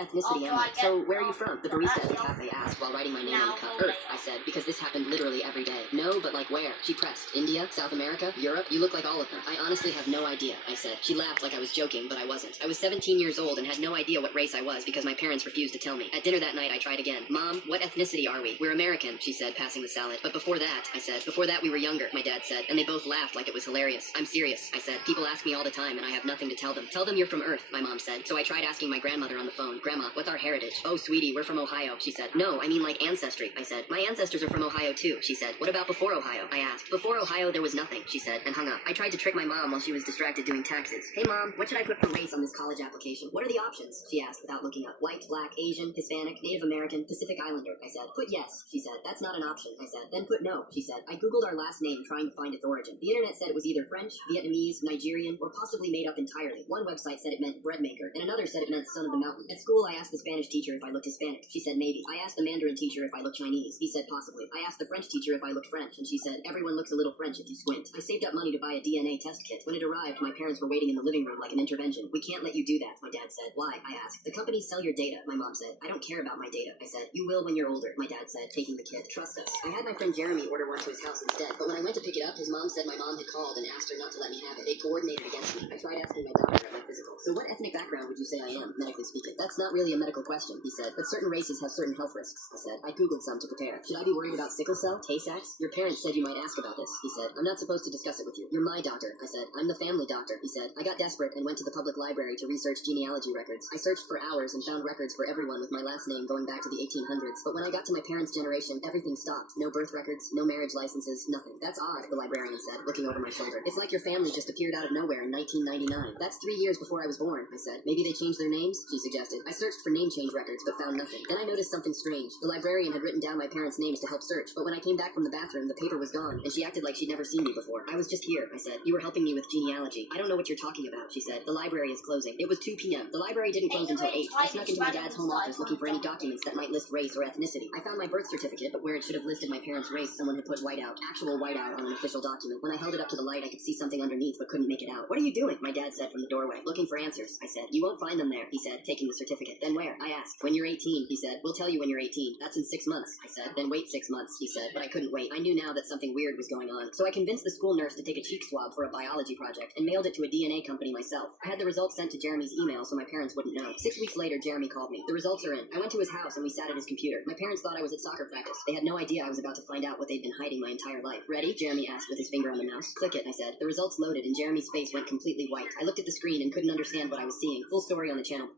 ethnicity am I? So, where are you from? The barista at the cafe asked while writing my name on the cup. Earth, I said, because this happened literally every day. No, but like where? She pressed. India? South America? Europe? You look like all of them. I honestly have no idea, I said. She laughed like I was joking, but I wasn't. I was 17 years old and had no idea what race I was because my parents refused to tell me. At dinner that night, I tried again. Mom, what ethnicity are we? We're American, she said, passing the salad. But before that, I said. Before that, we were younger, my dad said, and they both laughed like it was hilarious. I'm serious, I said. People ask me all the time and I have nothing to tell them. Tell them you're from Earth, my mom said. So I tried asking my grandmother on the phone, Grandma, what's our heritage? Oh, sweetie, we're from Ohio, she said. No, I mean like ancestry, I said. My ancestors are from Ohio too, she said. What about before Ohio? I asked. Before Ohio, there was nothing, she said, and hung up. I tried to trick my mom while she was distracted doing taxes. Hey mom, what should I put for race on this college application? What are the options? She asked without looking up. White, black, Asian, Hispanic, Native American, Pacific Islander, I said. Put yes, she said. That's not an option, I said. Then put no, she said. I googled our last name trying to find its origin. The internet said it was either French, Vietnamese, Nigerian, or possibly made up entirely. One website said it meant bread maker, and another said it meant son of the mountain. At school, I asked the Spanish teacher if I looked Hispanic. She said maybe. I asked the Mandarin teacher if I looked Chinese. He said possibly. I asked the French teacher if I looked French, and she said everyone looks a little French if you squint. I saved up money to buy a DNA test kit. When it arrived, my parents were waiting in the living room like an intervention. We can't let you do that, my dad said. Why? I asked. The companies sell your data, my mom said. I don't care about my data, I said. You will when you're older, my dad said, taking the kit. Trust us. I had my friend Jeremy order one to his house instead, but when I went to pick it up, his mom said my mom had called and asked her not to let me have it. They coordinated against me. I tried asking my doctor at my physical. So what ethnic background would you say I am, medically speaking? That's not really a medical question, he said, but certain races have certain health risks, I said. I googled some to prepare. Should I be worried about sickle cell, Tay-Sachs? Your parents said you might ask about this, he said. I'm not supposed to discuss it with you. You're my doctor, I said. I'm the family doctor, he said. I got desperate and went to the public library to research genealogy records. I searched for hours and found records for everyone with my last name going back to the 1800s, but when I got to my parents' generation, everything stopped. No birth records, no marriage licenses, nothing. That's odd, the librarian said, looking over my shoulder. It's like your family just appeared out of nowhere in 1999. That's 3 years before I was born, I said. Maybe they changed their names, she suggested. I searched for name change records, but found nothing. Then I noticed something strange. The librarian had written down my parents' names to help search, but when I came back from the bathroom, the paper was gone, and she acted like she'd never seen me before. I was just here, I said. You were helping me with genealogy. I don't know what you're talking about, she said. The library is closing. It was 2 p.m. The library didn't close until 8. I snuck into my dad's home office looking for any documents that might list race or ethnicity. I found my birth certificate, but where it should have listed my parents' race, someone had put whiteout, actual whiteout on an official document. When I held it up to the light, I could see something underneath, but couldn't make it out. What are you doing? My dad said from the doorway. Looking for answers, I said. You won't find them there, he said, taking the certificate. Then where? I asked. When you're 18, he said. We'll tell you when you're 18. That's in 6 months, I said. Then wait 6 months, he said, but I couldn't wait. I knew now that something weird was going on. So I convinced the school nurse to take a cheek swab for a biology project and mailed it to a DNA company myself. I had the results sent to Jeremy's email so my parents wouldn't know. 6 weeks later, Jeremy called me. The results are in. I went to his house and we sat at his computer. My parents thought I was at soccer practice. They had no idea I was about to find out what they'd been hiding my entire life. Ready? Jeremy asked with his finger on the mouse. Click it, I said. The results loaded and Jeremy's face went completely white. I looked at the screen and couldn't understand what I was seeing. Full story on the channel.